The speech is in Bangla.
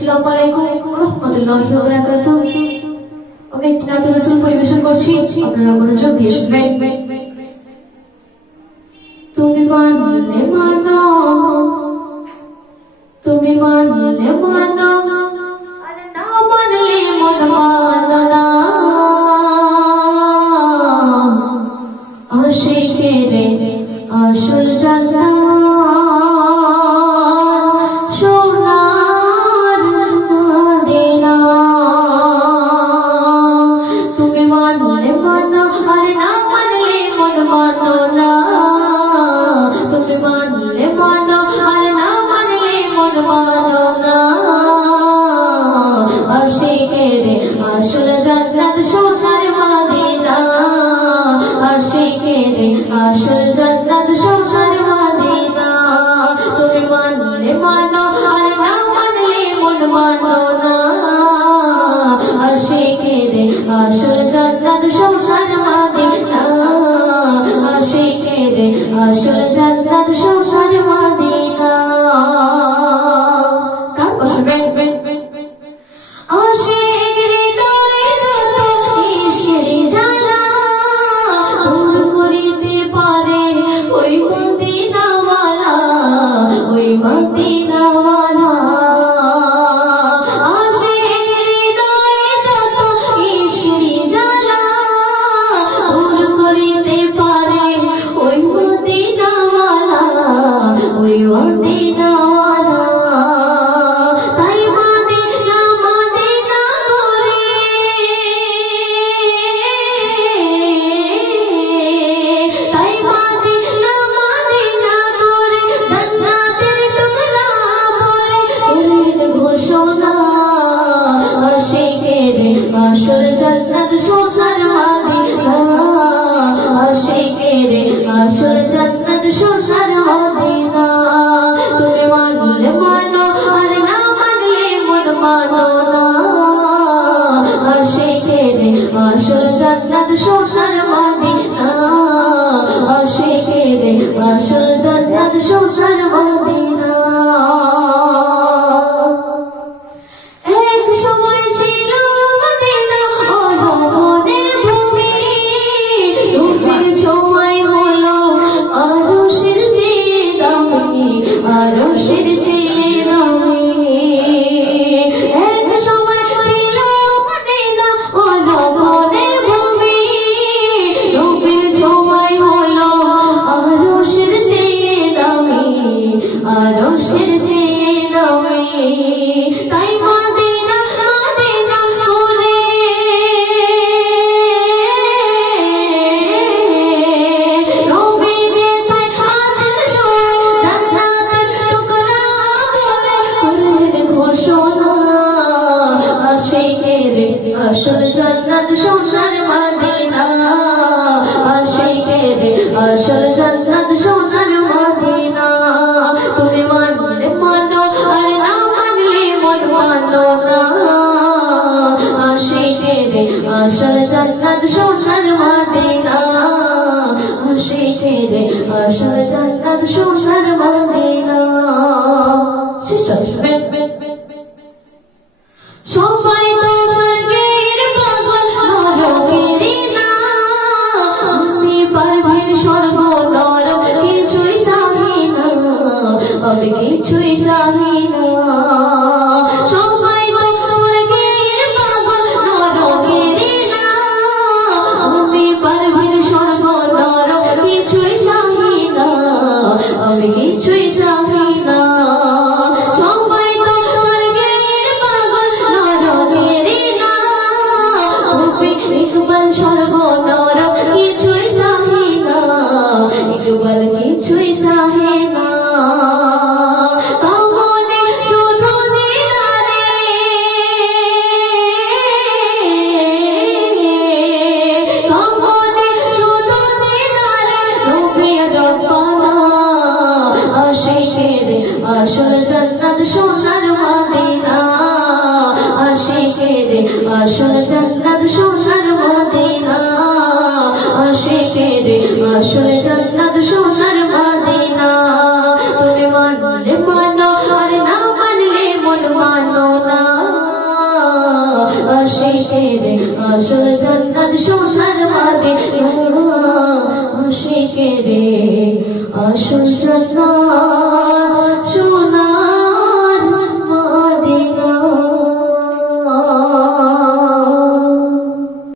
আসসালামু আলাইকুম ওয়া রাহমাতুল্লাহি ওয়া বারাকাতুহু। আমি একটি নাত রাসূল পরিবেশন করছি, আপনারা মনোযোগ দিয়ে শুনবেন। তুমি মানলে মানো, তুমি মানলে মানো, আর না মানলে মন মানো না। আশিকের আসল জান্নাত সোনার মদিনা। তুমি মানলে মানো, আর না মানলে মন মানো না। তুমি মানলে মানো, আর না মানলে মন মানো না। আশিকের আসল জান্নাত সোনার মদিনা। আশিকের আসল জান্নাত সোনার মদিনা। তুমি মানলে মানো, আর না মানলে মন মানো না। আশিকের আসল জান্নাত সোনার মদিনা। আশিকের আসল জান্নাত সোনার মদিনা। তারপর শুনবেন। আশিকের হৃদয়ে যত ইশকের জ্বালা দূর করিতে পারে ওই মদিনাওয়ালা, ওই মদিনাওয়ালা। আশিকের হৃদয়ে যত ইশকের জ্বালা দূর করিতে পারে ওই মদিনাওয়ালা, ওই মদিনাওয়ালা। তাই মদিনা মদিনা করে, তাই মদিনা মদিনা করে জান্নাতের টুকরা বলে দিলেন ঘোষণা। আশিকের আসল জান্নাত সোনার মদিনা। আশিকের আসল জান্নাত সোনার মদিনা। তুমি মানলে মানো, আর না মানলে মন মানো না। আশিকের আসল জান্নাত সোনার মদিনা। আশিকের আসল জান্নাত সোনার মদিনা। এক সময় ছিল মদিনা অরণ্যের ভূমি, রূপের ছোঁয়ায় হলো আরশের চেয়ে দামি, আরশের চেয়ে দামি। এক সময় ছিল মদিনা অরণ্যের ভূমি, রূপের ছোঁয়ায় হলো আরশের চেয়ে দামি, আরশের চেয়ে দামি। তাই মদিনা মদিনা করে নবী দেখায় আছেন সোয় জান্নাতের টুকরা বলে দিলেন ঘোষণা। আশিকের আসল জান্নাত সোনার মদিনা। আশিকের আসল জান্নাত সোনার মদিনা। তুমি মানলে মানো, আর না মানলে মন মানো না। আশিকের আসল জান্নাত সোনার মদিনা। আশিকের আসল জান্নাত সোনার মদিনা। সবাই তো স্বর্গের পাগল, নরকের না। আমি পারভিন স্বর্গ নরক কিছুই চাহি না, আমি কিছুই চাহি না। সবাই তো স্বর্গের পাগল, নরকের না। আসল জান্নাত সোনার মদিনা আশিকেরে আসল জান্নাত